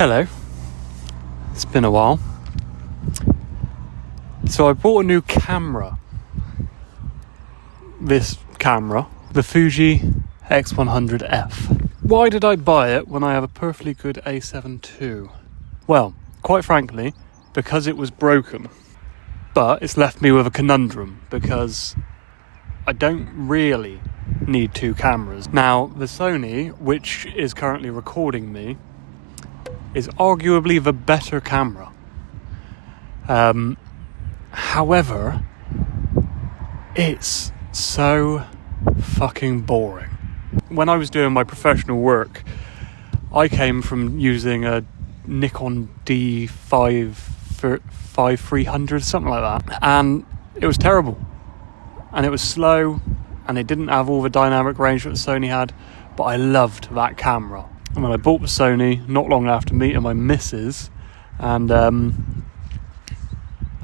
Hello, it's been a while. So I bought a new camera. This camera, the Fuji X100F. Why did I buy it when I have a perfectly good A7 II? Well, quite frankly, because it was broken. But it's left me with a conundrum because I don't really need two cameras. Now, the Sony, which is currently recording me, is arguably the better camera. However, it's so fucking boring. When I was doing my professional work, I came from using a Nikon D5300, something like that, and it was terrible. And it was slow, and it didn't have all the dynamic range that the Sony had, but I loved that camera. And then I bought the Sony not long after meeting my missus, and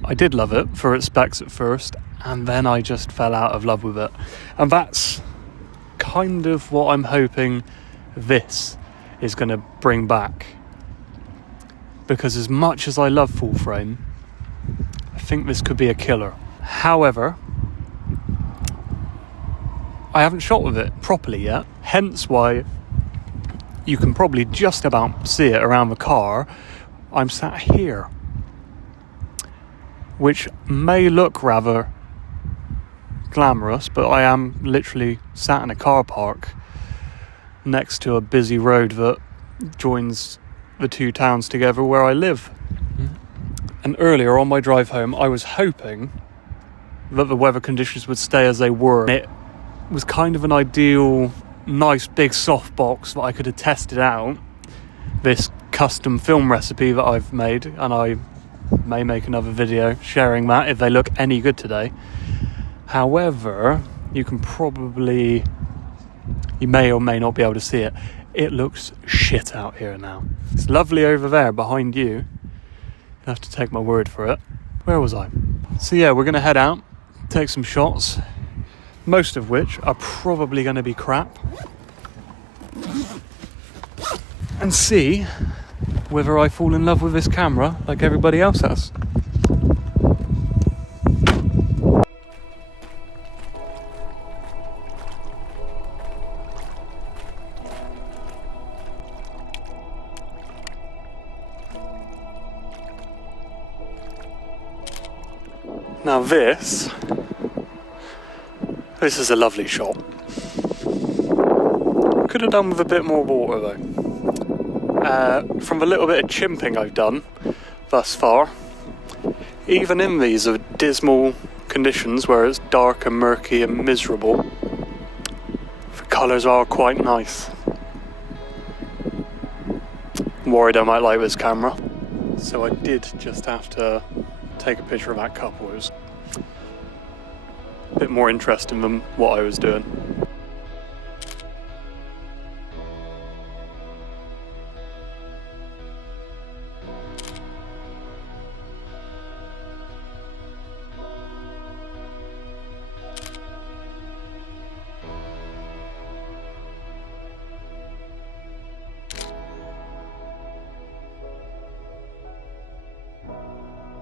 I did love it for its specs at first, and then I just fell out of love with it. And that's kind of what I'm hoping this is going to bring back. Because as much as I love full frame, I think this could be a killer. However, I haven't shot with it properly yet, hence why you can probably just about see it around the car. I'm sat here, which may look rather glamorous, but I am literally sat in a car park next to a busy road that joins the two towns together where I live. And earlier on my drive home, I was hoping that the weather conditions would stay as they were. It was kind of an ideal, nice big softbox that I could have tested out this custom film recipe that I've made, and I may make another video sharing that if they look any good today. However, you may or may not be able to see it. It looks shit out here now. It's lovely over there behind you. You'll have to take my word for it. Where was I? So yeah, we're going to head out, take some shots, most of which are probably going to be crap, and see whether I fall in love with this camera like everybody else has. Now this is a lovely shot. Could have done with a bit more water though. From the little bit of chimping I've done thus far, even in these dismal conditions where it's dark and murky and miserable, the colours are quite nice. I'm worried I might like this camera, so I did just have to take a picture of that couple. It was a bit more interesting than what I was doing.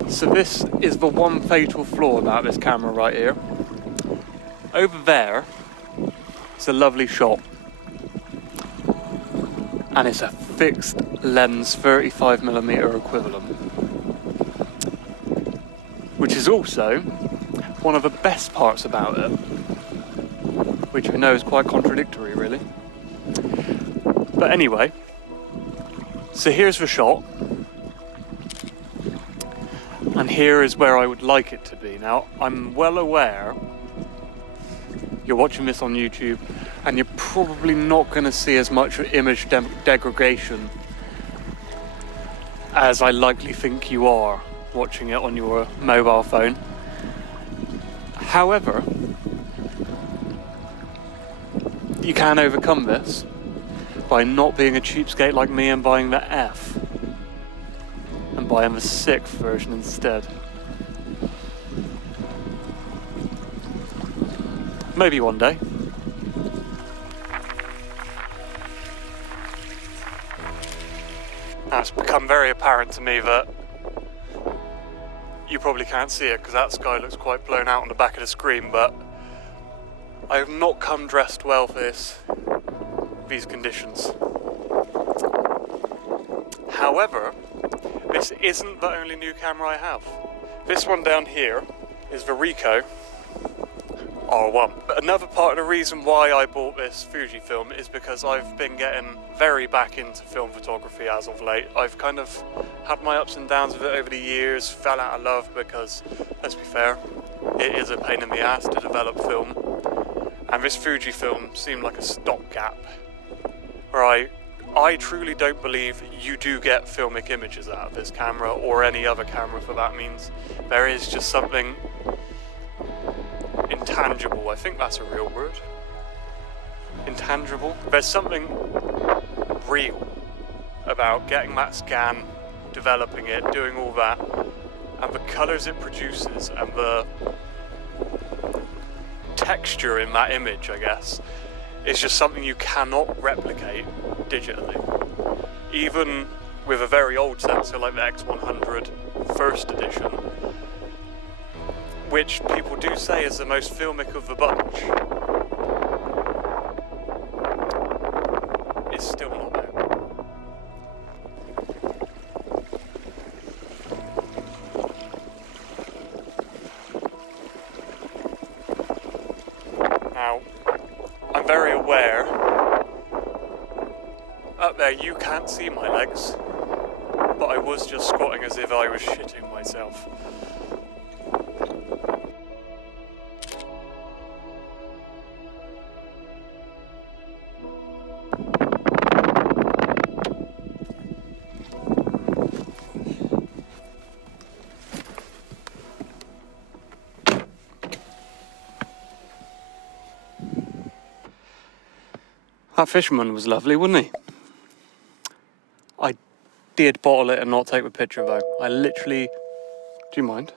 So this is the one fatal flaw about this camera right here. Over there, it's a lovely shot. And it's a fixed lens 35mm equivalent. Which is also one of the best parts about it. Which I know is quite contradictory really. But anyway, so here's the shot. And here is where I would like it to be. Now, I'm well aware you're watching this on YouTube and you're probably not going to see as much image degradation as I likely think you are watching it on your mobile phone. However, you can overcome this by not being a cheapskate like me and buying the F. And buying the 6th version instead. Maybe one day. it's become very apparent to me that you probably can't see it because that sky looks quite blown out on the back of the screen, but I have not come dressed well for these conditions. However, this isn't the only new camera I have. This one down here is the Ricoh R1. But another part of the reason why I bought this Fujifilm is because I've been getting very back into film photography as of late. I've kind of had my ups and downs with it over the years, fell out of love because, let's be fair, it is a pain in the ass to develop film. And this Fujifilm seemed like a stopgap. Right, I truly don't believe you do get filmic images out of this camera, or any other camera for that means. There is just something intangible, I think that's a real word. Intangible? There's something real about getting that scan, developing it, doing all that, and the colours it produces, and the texture in that image, I guess, is just something you cannot replicate digitally. Even with a very old sensor like the X100 first edition, which people do say is the most filmic of the bunch, is still not there. Now, I'm very aware, up there you can't see my legs, but I was just squatting as if I was shitting myself. That fisherman was lovely, wasn't he? I did bottle it and not take the picture though. I literally... Do you mind?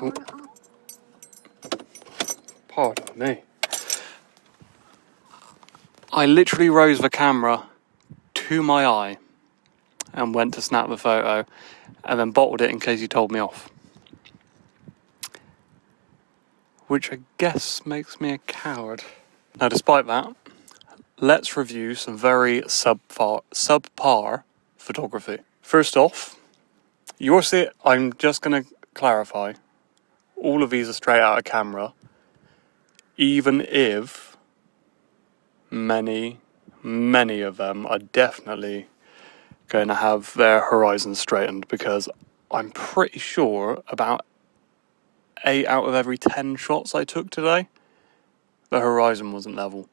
Oh. Pardon me. I literally rose the camera to my eye and went to snap the photo and then bottled it in case he told me off. Which I guess makes me a coward. Now, despite that, let's review some very subpar photography. First off, you'll see, I'm just going to clarify, all of these are straight out of camera, even if many of them are definitely going to have their horizons straightened, because I'm pretty sure about 8 out of every 10 shots I took today, the horizon wasn't level.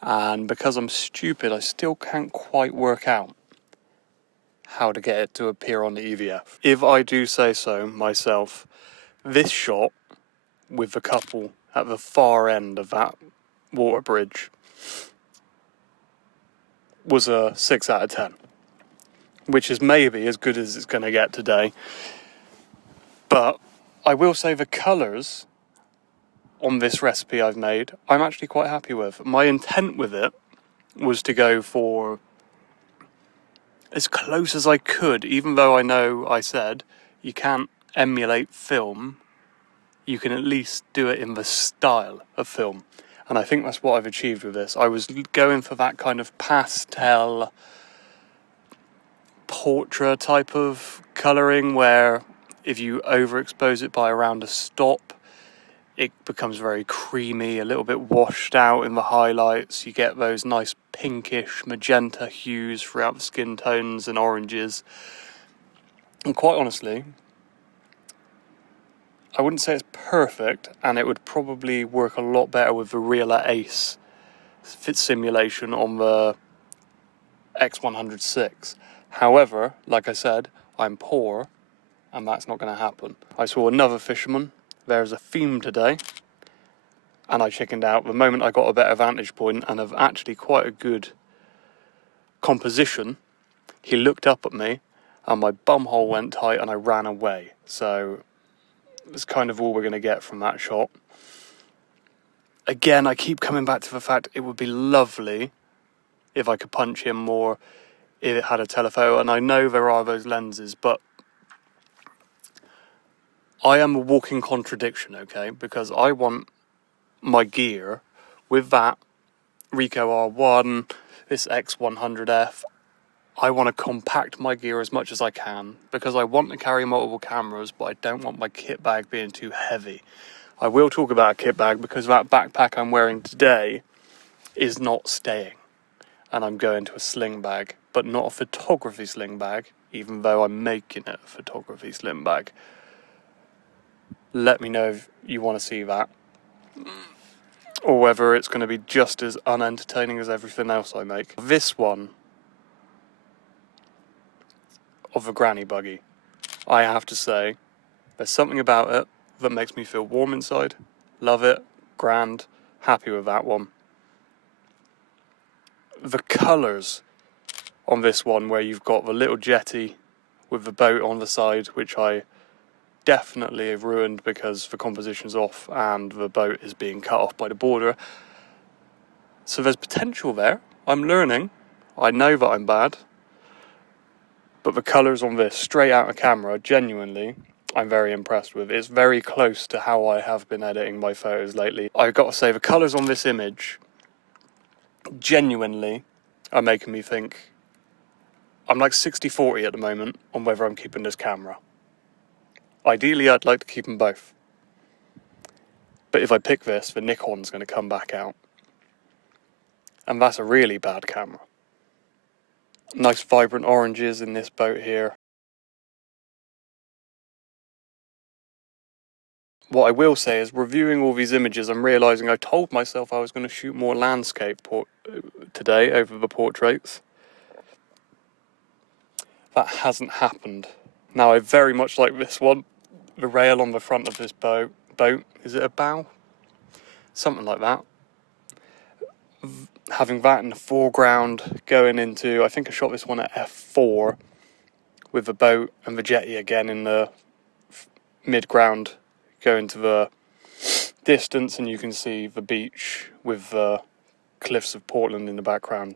And because I'm stupid, I still can't quite work out how to get it to appear on the EVF. If I do say so myself, this shot with the couple at the far end of that water bridge was a 6 out of 10, which is maybe as good as it's going to get today. But I will say the colours on this recipe I've made, I'm actually quite happy with. My intent with it was to go for as close as I could, even though I know I said you can't emulate film, you can at least do it in the style of film. And I think that's what I've achieved with this. I was going for that kind of pastel portrait type of colouring where if you overexpose it by around a stop, it becomes very creamy, a little bit washed out in the highlights. You get those nice pinkish magenta hues throughout the skin tones and oranges. And quite honestly, I wouldn't say it's perfect, and it would probably work a lot better with the Realer Ace fit simulation on the X100-6. However, like I said, I'm poor, and that's not going to happen. I saw another fisherman. There's a theme today, and I chickened out the moment I got a better vantage point and of actually quite a good composition. He looked up at me, and my bumhole went tight, and I ran away. So it's kind of all we're going to get from that shot. Again, I keep coming back to the fact it would be lovely if I could punch in more, if it had a telephoto, and I know there are those lenses, but I am a walking contradiction, okay? Because I want my gear with that Ricoh R1, this X100F, I want to compact my gear as much as I can because I want to carry multiple cameras, but I don't want my kit bag being too heavy. I will talk about a kit bag because that backpack I'm wearing today is not staying, and I'm going to a sling bag, but not a photography sling bag, even though I'm making it a photography sling bag. Let me know if you want to see that, or whether it's going to be just as unentertaining as everything else I make. This one, of a granny buggy, I have to say, there's something about it that makes me feel warm inside. Love it, grand, happy with that one. The colours on this one, where you've got the little jetty with the boat on the side, which I definitely have ruined because the composition's off and the boat is being cut off by the border. So there's potential there. I'm learning. I know that I'm bad. But the colours on this, straight out of camera, genuinely, I'm very impressed with. It's very close to how I have been editing my photos lately. I've got to say, the colours on this image, genuinely, are making me think I'm like 60-40 at the moment on whether I'm keeping this camera. Ideally, I'd like to keep them both. But if I pick this, the Nikon's going to come back out. And that's a really bad camera. Nice vibrant oranges in this boat here. What I will say is, reviewing all these images, I'm realising I told myself I was going to shoot more landscape today over the portraits. That hasn't happened. Now, I very much like this one. The rail on the front of this boat, is it a bow? Something like that. Having that in the foreground, going into, I think I shot this one at f4 with the boat and the jetty again in the mid-ground, going to the distance, and you can see the beach with the cliffs of Portland in the background.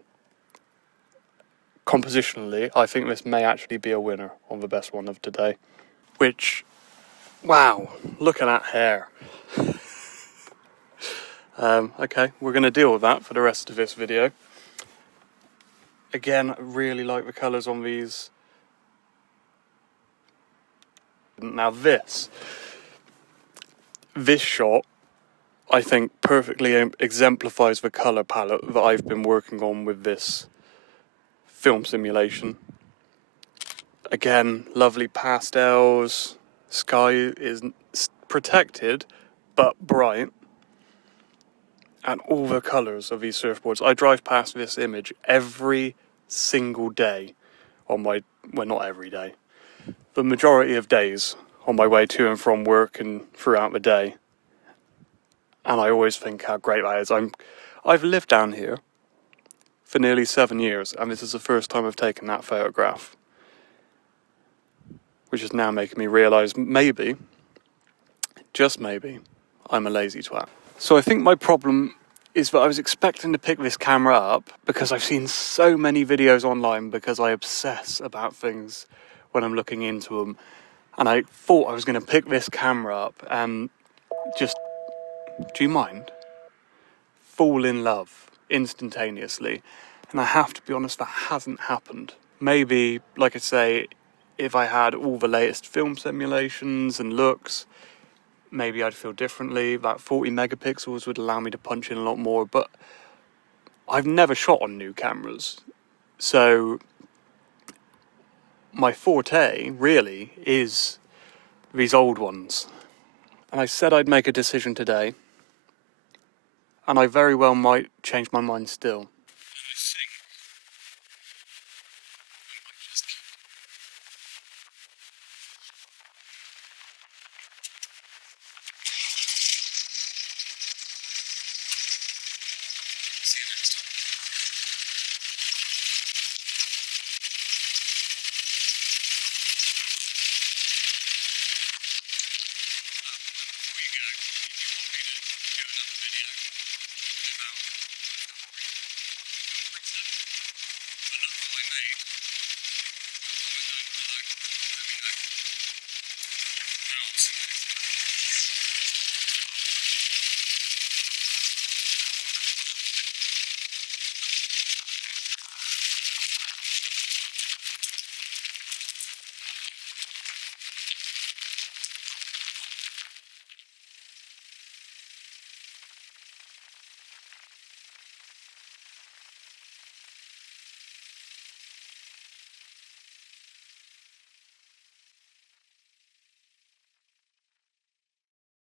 Compositionally, I think this may actually be a winner on the best one of today. Which, wow, look at that hair. Okay, we're going to deal with that for the rest of this video. Again, I really like the colours on these. Now this shot, I think, perfectly exemplifies the colour palette that I've been working on with this film simulation. Again, lovely pastels, sky is protected but bright, and all the colours of these surfboards. I drive past this image every single day on my, well, not every day, the majority of days on my way to and from work and throughout the day. And I always think how great that is. I've lived down here for nearly 7 years, and this is the first time I've taken that photograph, which is now making me realise maybe, just maybe, I'm a lazy twat. So I think my problem is that I was expecting to pick this camera up because I've seen so many videos online, because I obsess about things when I'm looking into them, and I thought I was going to pick this camera up and just, do you mind, fall in love instantaneously. And I have to be honest, that hasn't happened. Maybe, like I say, if I had all the latest film simulations and looks, maybe I'd feel differently. That 40 megapixels would allow me to punch in a lot more, but I've never shot on new cameras. So my forte really is these old ones. And I said I'd make a decision today, and I very well might change my mind still.